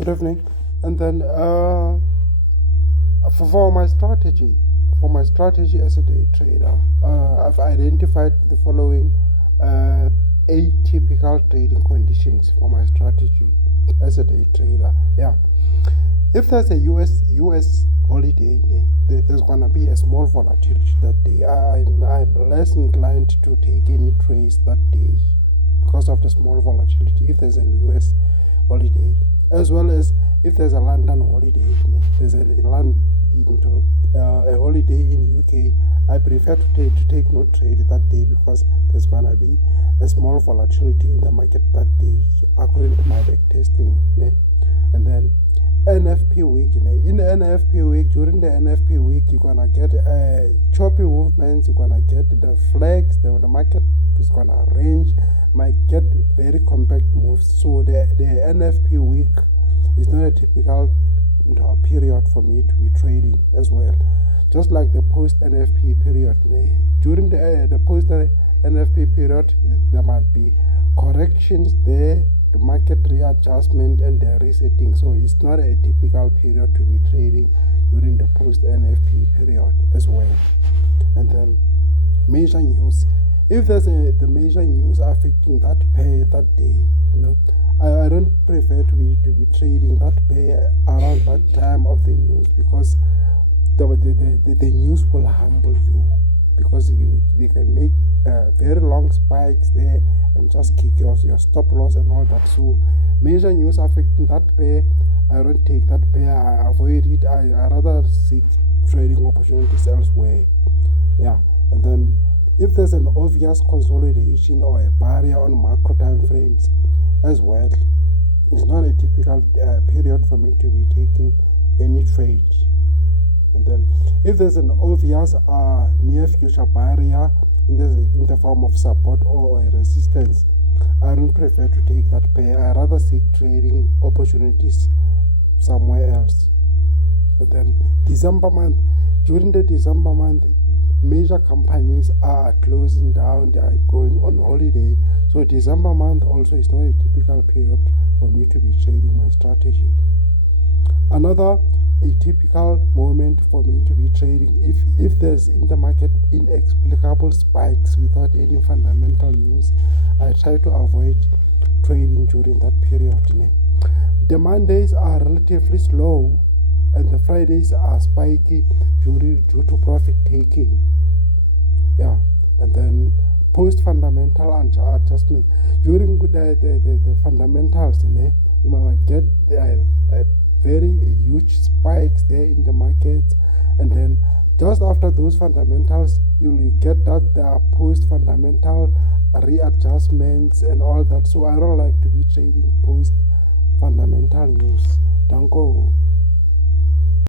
Good evening. And then for my strategy, as a day trader, I've identified the following atypical trading conditions for my strategy as a day trader. Yeah, if there's a US holiday, there's gonna be a small volatility that day. I'm less inclined to take any trades that day because of the small volatility. If there's a US holiday, as well as if there's a London holiday, there's a holiday in UK, I prefer to take no trade that day because there's gonna be a small volatility in the market that day, according to my back testing. And then NFP week, in the NFP week, during the NFP week, you're gonna get choppy movements, you're gonna get the flags, the market is gonna range, might get very compact moves. So the NFP week is not a typical period for me to be trading as well. Just like the post NFP period, during the post NFP period, there might be corrections there, the market readjustment and the resetting. So it's not a typical period to be trading during the post NFP period as well. And then major news. If there's the major news affecting that pair that day, I don't prefer to be trading that pair around that time of the news, because the news will humble you, because they can make very long spikes there and just kick your stop loss and all that. So major news affecting that pair, I don't take that pair, I avoid it. I rather seek trading opportunities elsewhere. Yeah. And then if there's an obvious consolidation or a barrier on macro time frames as well, it's not a typical period for me to be taking any trade. And then if there's an obvious near future barrier in the form of support or a resistance, I don't prefer to take that pair. I rather seek trading opportunities somewhere else. And then December month, during the December month, major companies are closing down, they are going on holiday. So December month also is not a typical period for me to be trading my strategy. Another atypical moment for me to be trading, if there's in the market inexplicable spikes without any fundamental news, I try to avoid trading during that period. The Mondays are relatively slow and the Fridays are spiky due to profit taking. Yeah, and then post fundamental adjustment during the fundamentals, you might get very huge spikes there in the market, and then just after those fundamentals you'll get that there are post fundamental readjustments and all that. So I don't like to be trading post fundamental news. Danko.